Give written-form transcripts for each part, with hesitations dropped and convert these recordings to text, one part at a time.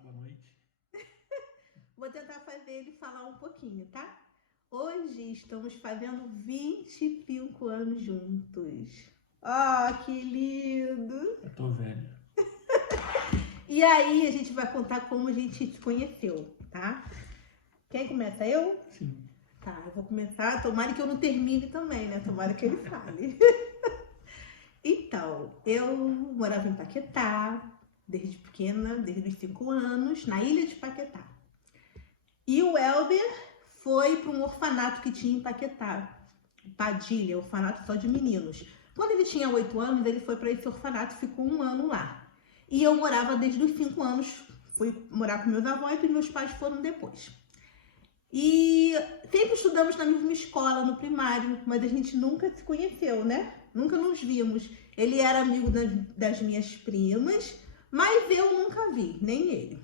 boa noite. Vou tentar fazer ele falar um pouquinho, tá? Hoje estamos fazendo 25 anos juntos. Oh, que lindo! Eu tô velho. E aí a gente vai contar como a gente se conheceu, tá? Quem começa? Eu? Sim. Tá, eu vou começar. Tomara que eu não termine também, né? Tomara que ele fale. Então, eu morava em Paquetá, desde pequena, desde os 5 anos, na ilha de Paquetá. E o Elber foi para um orfanato que tinha em Paquetá, Padilha, orfanato só de meninos. Quando ele tinha 8 anos, ele foi para esse orfanato e ficou 1 ano lá. E eu morava desde os 5 anos, fui morar com meus avós e meus pais foram depois. E sempre estudamos na mesma escola, no primário, mas a gente nunca se conheceu, né? Nunca nos vimos. Ele era amigo das minhas primas, mas eu nunca vi, nem ele.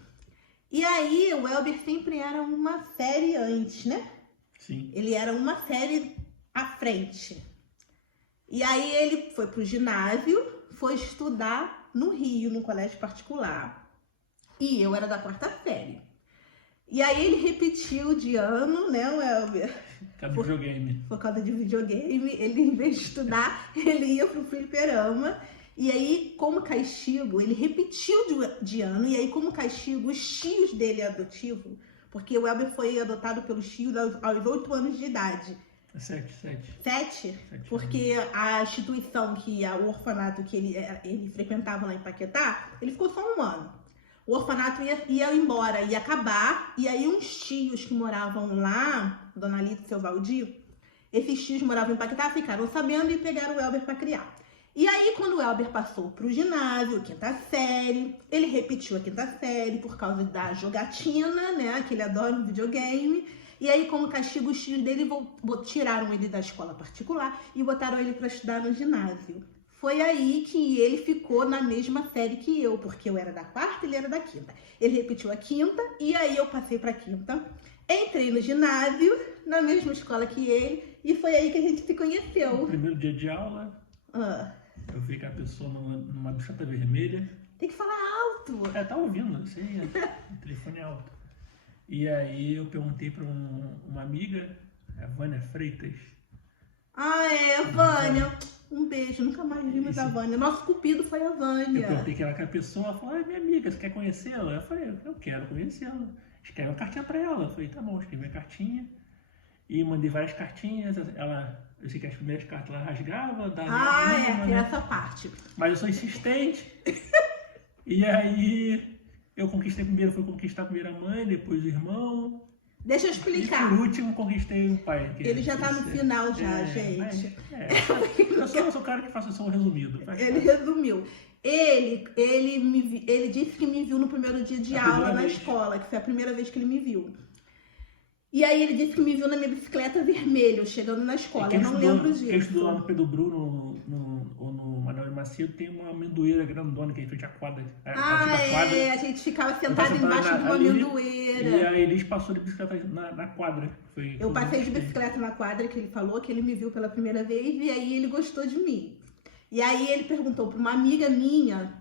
E aí, o Elber sempre era uma série antes, né? Sim. Ele era uma série à frente. E aí, ele foi pro ginásio, foi estudar no Rio, num colégio particular. E eu era da 4ª série. E aí, ele repetiu de ano, né, o Elber? Videogame. Por causa de videogame, ele, em vez de estudar, ele ia pro fliperama. E aí, como castigo, ele repetiu de ano. E aí, como castigo, os tios dele adotivo, porque o Elber foi adotado pelos tios aos 8 anos de idade. 7. 7? Porque a instituição, o orfanato que ele frequentava lá em Paquetá, ele ficou só 1 ano. O orfanato ia embora, ia acabar. E aí, uns tios que moravam lá, Dona Lita e seu Valdir, esses tios moravam em Paquetá, ficaram sabendo e pegaram o Elber para criar. E aí, quando o Elber passou pro ginásio, 5ª série, ele repetiu a 5ª série por causa da jogatina, né? Que ele adora um videogame. E aí, como castigo, os tios dele tiraram ele da escola particular e botaram ele para estudar no ginásio. Foi aí que ele ficou na mesma série que eu, porque eu era da 4ª e ele era da 5ª. Ele repetiu a 5ª e aí eu passei para a 5ª. Entrei no ginásio, na mesma escola que ele, e foi aí que a gente se conheceu. No primeiro dia de aula, eu vi que a pessoa numa bicicleta vermelha. Tem que falar alto. Tá ouvindo, sei, o telefone é alto. E aí eu perguntei pra uma amiga, a Vânia Freitas. Vânia. Um beijo, nunca mais vimos a Vânia. Nosso cupido foi a Vânia. Eu perguntei que ela que a pessoa, ela falou, minha amiga, você quer conhecê-la? Eu falei, eu quero conhecê-la. Escreve uma cartinha pra ela. Eu falei, tá bom, escrevi a cartinha. E mandei várias cartinhas, eu sei que as primeiras cartas ela rasgava, dava tem essa parte. Mas eu sou insistente. E aí eu conquistei primeiro, fui conquistar primeiro a mãe, depois o irmão. Deixa eu explicar. E por último conquistei o pai. Ele já tá no final já, gente. Eu sou o cara que faço um resumido. Ele resumiu. Ele disse que me viu no primeiro dia de aula na escola, que foi a primeira vez que ele me viu. E aí ele disse que me viu na minha bicicleta vermelha, chegando na escola. Eu não lembro disso. Quem estudou lá no Pedro Bruno ou no Manuel Macedo tem uma amendoeira grandona que é em frente à quadra. A gente ficava sentado embaixo de uma amendoeira. E aí eles passou de bicicleta na quadra. Eu passei de bicicleta na quadra, que ele falou, que ele me viu pela primeira vez, e aí ele gostou de mim. E aí ele perguntou para uma amiga minha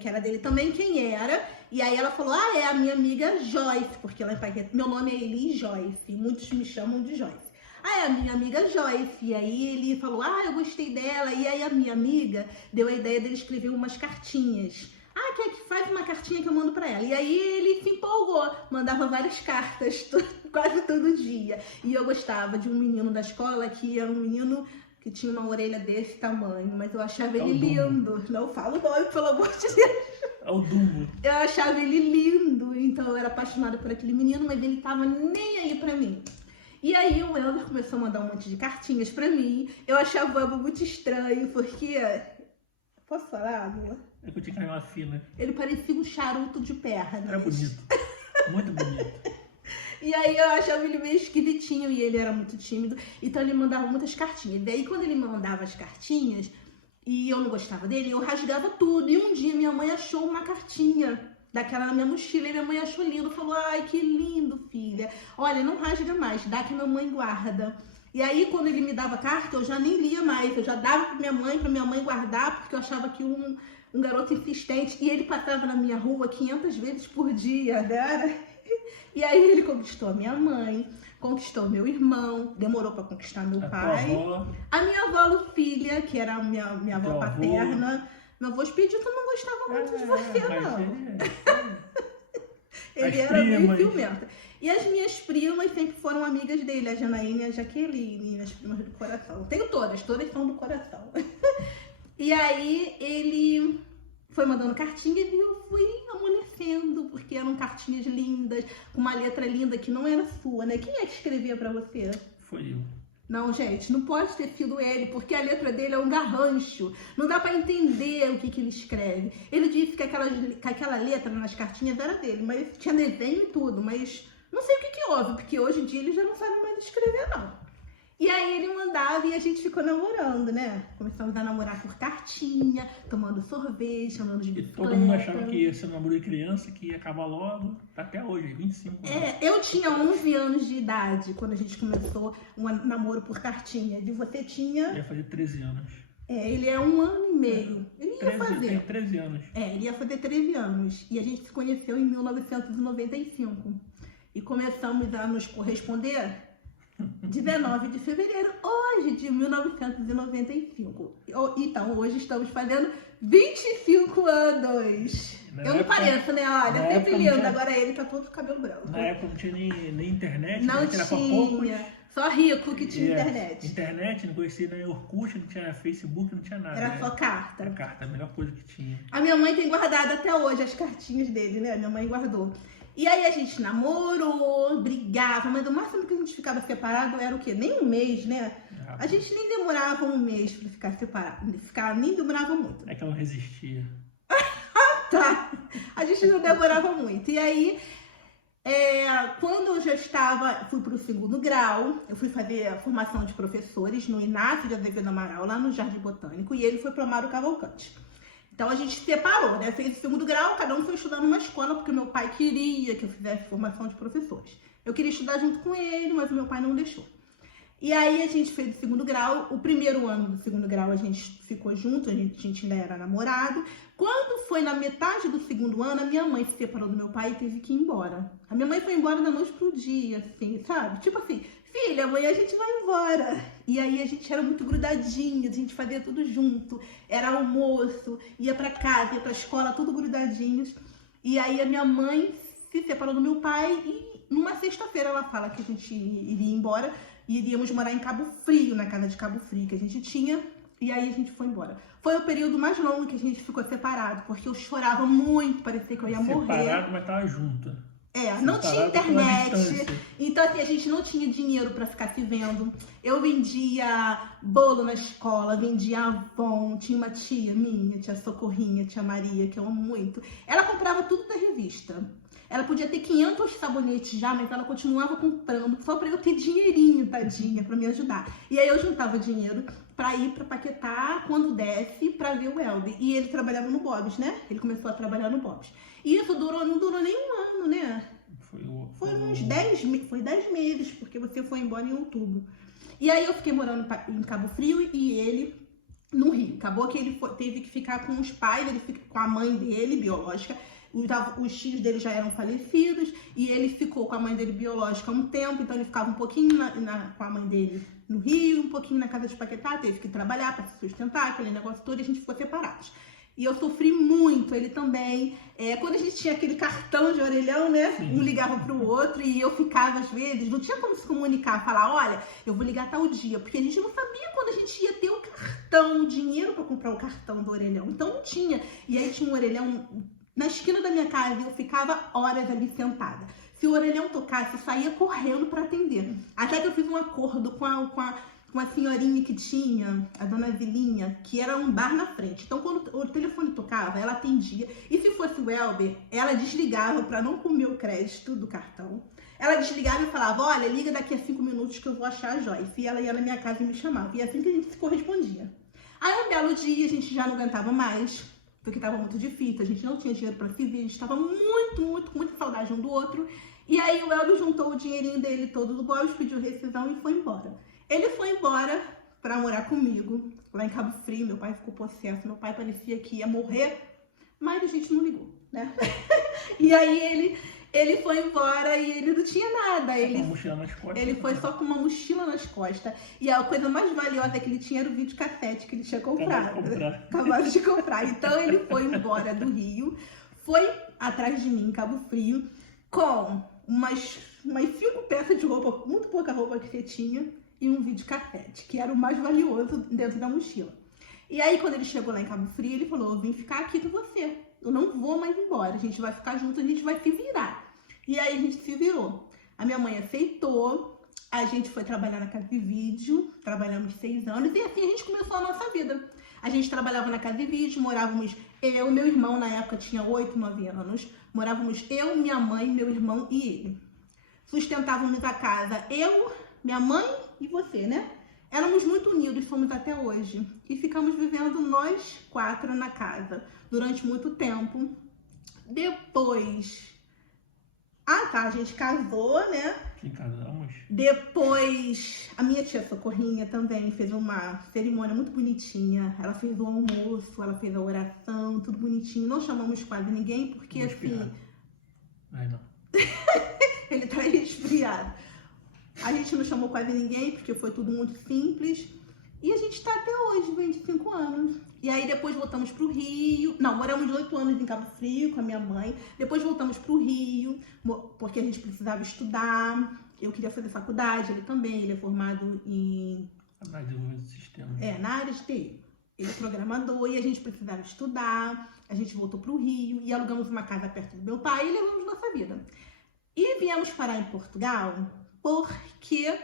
que era dele também, quem era. E aí ela falou, é a minha amiga Joyce, porque ela é meu nome é Eli Joyce, muitos me chamam de Joyce. É a minha amiga Joyce. E aí ele falou, eu gostei dela. E aí a minha amiga deu a ideia dele escrever umas cartinhas. Quer que faz uma cartinha que eu mando pra ela. E aí ele se empolgou, mandava várias cartas quase todo dia. E eu gostava de um menino da escola que era um menino que tinha uma orelha desse tamanho, mas eu achava ele lindo. Não falo o nome, pelo amor de Deus. É o Dumbo. Eu achava ele lindo, então eu era apaixonada por aquele menino, mas ele tava nem aí pra mim. E aí o Elber começou a mandar um monte de cartinhas pra mim. Eu achava o Elber muito estranho, porque... Posso falar, amor? É que eu tinha que uma fina. Ele parecia um charuto de perna. Era bonito. Muito bonito. E aí eu achava ele meio esquisitinho e ele era muito tímido, então ele mandava muitas cartinhas. E aí quando ele mandava as cartinhas e eu não gostava dele, eu rasgava tudo. E um dia minha mãe achou uma cartinha daquela na minha mochila e minha mãe achou lindo, falou, que lindo, filha. Olha, não rasga mais, dá que a minha mãe guarda. E aí quando ele me dava carta, eu já nem lia mais, eu já dava pra minha mãe guardar, porque eu achava que um garoto insistente, e ele passava na minha rua 500 vezes por dia, né? E aí ele conquistou a minha mãe, conquistou meu irmão, demorou para conquistar meu pai. A minha avó Lucília, que era a minha avó paterna. Meu avô Expedito não gostava muito de você, não. Ele era meio ciumento. E as minhas primas sempre foram amigas dele, a Janaína e a Jaqueline, minhas primas do coração. Tenho todas são do coração. E aí ele foi mandando cartinhas e eu fui amolecendo, porque eram cartinhas lindas, com uma letra linda que não era sua, né? Quem é que escrevia pra você? Foi eu. Não, gente, não pode ter sido ele, porque a letra dele é um garrancho. Não dá pra entender o que ele escreve. Ele disse que aquela letra nas cartinhas era dele, mas tinha desenho e tudo, mas não sei o que houve, porque hoje em dia ele já não sabe mais escrever, não. E aí ele mandava e a gente ficou namorando, né? Começamos a namorar por cartinha, tomando sorvete, andando de bicicleta. E todo mundo achava que ia ser um namoro de criança, que ia acabar logo, até hoje, 25 anos. Eu tinha 11 anos de idade quando a gente começou um namoro por cartinha. E você tinha... Ia fazer 13 anos. Ele é 1 ano e meio. Ele ia 13, fazer... Tem 13 anos. Ele ia fazer 13 anos. E a gente se conheceu em 1995. E começamos a nos corresponder 19 de fevereiro, hoje, de 1995. Então, hoje estamos fazendo 25 anos. Eu não pareço, né? Olha, sempre lindo. Agora ele tá todo com cabelo branco. Na época não tinha nem internet. Não tinha. Só rico que tinha internet. Internet, não conhecia nem Orkut, não tinha Facebook, não tinha nada. Era só carta. Era carta, a melhor coisa que tinha. A minha mãe tem guardado até hoje as cartinhas dele, né? Minha mãe guardou. E aí a gente namorou, brigava, mas o máximo que a gente ficava separado era o quê? Nem um mês, né? A gente nem demorava um mês pra ficar separado. Nem demorava muito. É que eu não resistia. Tá. A gente não demorava muito. E aí, quando eu já fui pro 2º grau, eu fui fazer a formação de professores no Inácio de Azevedo Amaral, lá no Jardim Botânico, e ele foi pro Amaro Cavalcante. Então a gente se separou, né? Fez o 2º grau, cada um foi estudar numa escola, porque meu pai queria que eu fizesse formação de professores. Eu queria estudar junto com ele, mas o meu pai não deixou. E aí a gente fez o 2º grau, o primeiro ano do 2º grau a gente ficou junto, a gente ainda era namorado. Quando foi na metade do 2º ano, a minha mãe se separou do meu pai e teve que ir embora. A minha mãe foi embora da noite pro dia, assim, sabe? Tipo assim, filha, amanhã a gente vai embora. E aí a gente era muito grudadinho, a gente fazia tudo junto. Era almoço, ia pra casa, ia pra escola, tudo grudadinhos. E aí a minha mãe se separou do meu pai e numa sexta-feira ela fala que a gente iria embora e iríamos morar em Cabo Frio, na casa de Cabo Frio que a gente tinha. E aí a gente foi embora. Foi o período mais longo que a gente ficou separado, porque eu chorava muito, parecia que eu ia morrer. Separado, mas tava junto. Não tinha internet, então assim, a gente não tinha dinheiro pra ficar se vendo. Eu vendia bolo na escola, vendia Avon, tinha uma tia minha, tia Socorrinha, tia Maria, que eu amo muito. Ela comprava tudo da revista. Ela podia ter 500 sabonetes já, mas ela continuava comprando só pra eu ter dinheirinho, tadinha, pra me ajudar. E aí eu juntava dinheiro pra ir pra Paquetá, quando desse, pra ver o Elber. E ele trabalhava no Bob's, né? Ele começou a trabalhar no Bob's. E isso não durou nem um ano, né? Foi uns 10 meses, porque você foi embora em outubro. E aí eu fiquei morando em Cabo Frio e ele no Rio. Acabou que ele teve que ficar com os pais, ele ficou com a mãe dele, biológica. Os tios dele já eram falecidos e ele ficou com a mãe dele biológica um tempo, então ele ficava um pouquinho com a mãe dele no Rio, um pouquinho na casa de Paquetá, teve que trabalhar para se sustentar, aquele negócio todo, e a gente ficou separados. E eu sofri muito, ele também. Quando a gente tinha aquele cartão de orelhão, né? Um ligava pro outro e eu ficava às vezes, não tinha como se comunicar, falar, olha, eu vou ligar tal dia, porque a gente não sabia quando a gente ia ter o cartão, o dinheiro para comprar o cartão do orelhão. Então não tinha. E aí tinha um orelhão na esquina da minha casa e eu ficava horas ali sentada. Se o orelhão tocasse, eu saía correndo para atender. Até que eu fiz um acordo com a senhorinha que tinha, a dona Vilinha, que era um bar na frente. Então, quando o telefone tocava, ela atendia. E se fosse o Elber, ela desligava para não comer o crédito do cartão. Ela desligava e falava, olha, liga daqui a 5 minutos que eu vou achar a Joyce. E ela ia na minha casa e me chamava. E assim que a gente se correspondia. Aí, um belo dia, a gente já não aguentava mais, porque estava muito difícil, a gente não tinha dinheiro para se ver, a gente estava muito saudade um do outro. E aí o Elber juntou o dinheirinho dele todo do Bob's, pediu rescisão e foi embora. Ele foi embora para morar comigo. lá em Cabo Frio, meu pai ficou possesso, meu pai parecia que ia morrer, mas a gente não ligou, né? E aí ele foi embora e ele não tinha nada. Ele, uma mochila nas costas, ele foi só com uma mochila nas costas. E a coisa mais valiosa que ele tinha era o videocassete que ele tinha comprado. Acabado de comprar. Então ele foi embora do Rio, foi atrás de mim em Cabo Frio, com umas 5 peças de roupa, muito pouca roupa que você tinha, e um videocassete, que era o mais valioso dentro da mochila. E aí, quando ele chegou lá em Cabo Frio, ele falou: eu vim ficar aqui com você. Eu não vou mais embora. A gente vai ficar junto, a gente vai se virar. E aí, a gente se virou. A minha mãe aceitou. A gente foi trabalhar na casa de vídeo. Trabalhamos 6 anos. E assim, a gente começou a nossa vida. A gente trabalhava na casa de vídeo. Morávamos eu, meu irmão, na época tinha 8, 9 anos. Morávamos eu, minha mãe, meu irmão e ele. Sustentávamos a casa eu, minha mãe e você, né? Éramos muito unidos, somos até hoje. E ficamos vivendo nós 4 na casa durante muito tempo. Depois... a gente casou, né? Que casamos. Depois, a minha tia Socorrinha também fez uma cerimônia muito bonitinha. Ela fez o almoço, ela fez a oração, tudo bonitinho. Não chamamos quase ninguém, porque assim... Ai, não. Ele tá resfriado. A gente não chamou quase ninguém, porque foi tudo muito simples. E a gente tá até hoje, 25 anos. E aí depois voltamos pro Rio. Não, moramos 8 anos em Cabo Frio com a minha mãe. Depois voltamos pro Rio, porque a gente precisava estudar. Eu queria fazer faculdade, ele também. Ele é formado em... Na desenvolvimento do sistema. na área de TI. Ele é programador e a gente precisava estudar. A gente voltou pro Rio e alugamos uma casa perto do meu pai e levamos nossa vida. E viemos parar em Portugal porque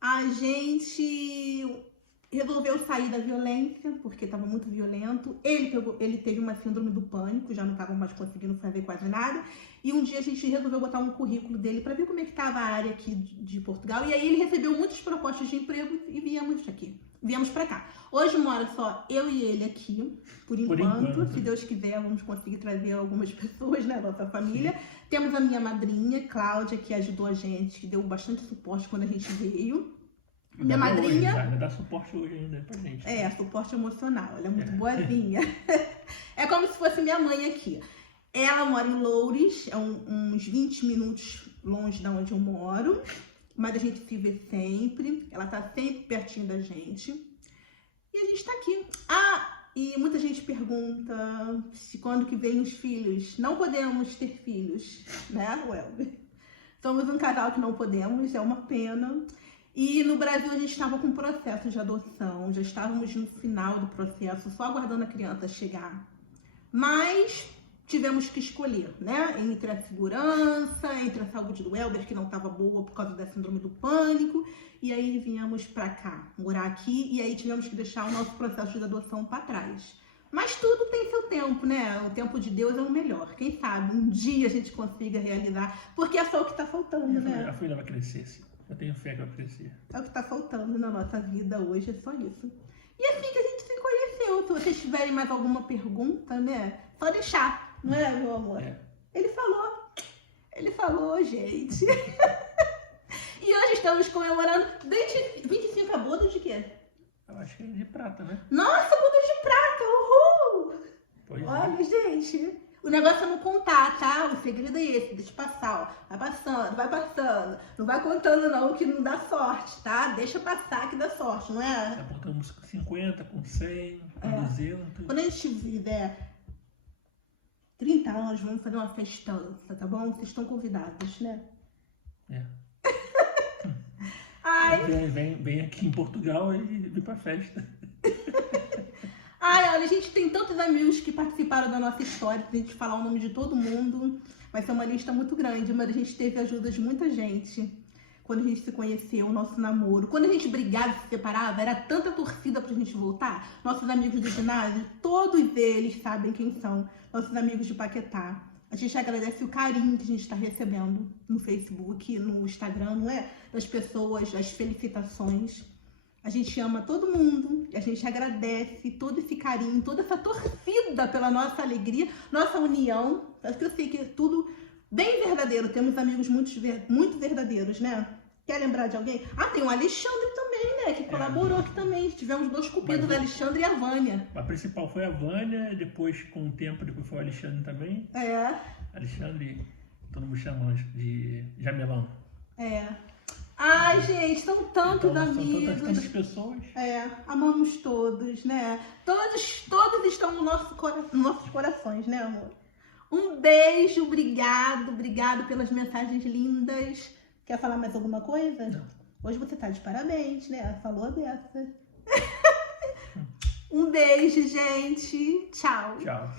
a gente resolveu sair da violência, porque estava muito violento. Ele teve uma síndrome do pânico, já não estava mais conseguindo fazer quase nada. E um dia a gente resolveu botar um currículo dele para ver como é que estava a área aqui de Portugal. E aí ele recebeu muitas propostas de emprego e viemos para cá. Hoje mora só eu e ele aqui, por enquanto. Se Deus quiser, vamos conseguir trazer algumas pessoas, né, da nossa família. Sim. Temos a minha madrinha, Cláudia, que ajudou a gente, que deu bastante suporte quando a gente veio. Minha madrinha... Ainda dá suporte hoje ainda pra gente. Suporte emocional. Ela é muito boazinha. É como se fosse minha mãe aqui. Ela mora em Loures, é uns 20 minutos longe de onde eu moro. Mas a gente se vê sempre. Ela tá sempre pertinho da gente. E a gente tá aqui. E muita gente pergunta se quando que vem os filhos. Não podemos ter filhos, né, Welber? Somos um casal que não podemos, é uma pena. E no Brasil a gente estava com processo de adoção, já estávamos no final do processo, só aguardando a criança chegar. Mas tivemos que escolher, né? Entre a segurança, entre a saúde do Welber, que não estava boa por causa da síndrome do pânico. E aí viemos para cá, morar aqui, e aí tivemos que deixar o nosso processo de adoção para trás. Mas tudo tem seu tempo, né? O tempo de Deus é o melhor. Quem sabe um dia a gente consiga realizar, porque é só o que está faltando, né? A filha vai crescer, sim. Eu tenho fé que vai crescer. É o que está faltando na nossa vida hoje, é só isso. E assim que a gente se conheceu. Se vocês tiverem mais alguma pergunta, né? Só deixar, não é, meu amor? Ele falou, gente. E hoje estamos comemorando 25 a boda de quê? Eu acho que é de prata, né? Nossa, boda de prata, uhul! Olha, gente, o negócio é não contar, tá? O segredo é esse, deixa passar, ó. Vai passando. Não vai contando não, que não dá sorte, tá? Deixa passar que dá sorte, não é? Apontamos com 50, com 100, com 200. Quando a gente tiver 30 anos, vamos fazer uma festança, tá bom? Vocês estão convidados, né? Vem aqui em Portugal e vem pra festa. Olha, a gente tem tantos amigos que participaram da nossa história, pra gente falar o nome de todo mundo. Vai ser uma lista muito grande, mas a gente teve ajuda de muita gente. Quando a gente se conheceu, o nosso namoro. Quando a gente brigava e se separava, era tanta torcida pra gente voltar. Nossos amigos do ginásio, todos eles sabem quem são. Nossos amigos de Paquetá. A gente agradece o carinho que a gente está recebendo no Facebook, no Instagram, não é? Das pessoas, as felicitações. A gente ama todo mundo, a gente agradece todo esse carinho, toda essa torcida pela nossa alegria, nossa união. Acho que eu sei que é tudo bem verdadeiro. Temos amigos muito verdadeiros, né? Quer lembrar de alguém? Ah, tem o Alexandre também, né? Que colaborou aqui também. Tivemos 2 cupidos, o Alexandre e a Vânia. A principal foi a Vânia, depois, com o tempo, depois foi o Alexandre também. Alexandre, todo mundo chama de Jamelão. Ai, gente, são tantos então, amigos. São tantas pessoas. Amamos todos, né? Todos estão nos nossos corações, né, amor? Um beijo, obrigado pelas mensagens lindas. Quer falar mais alguma coisa? Não. Hoje você tá de parabéns, né? Falou a beça. Um beijo, gente. Tchau. Tchau.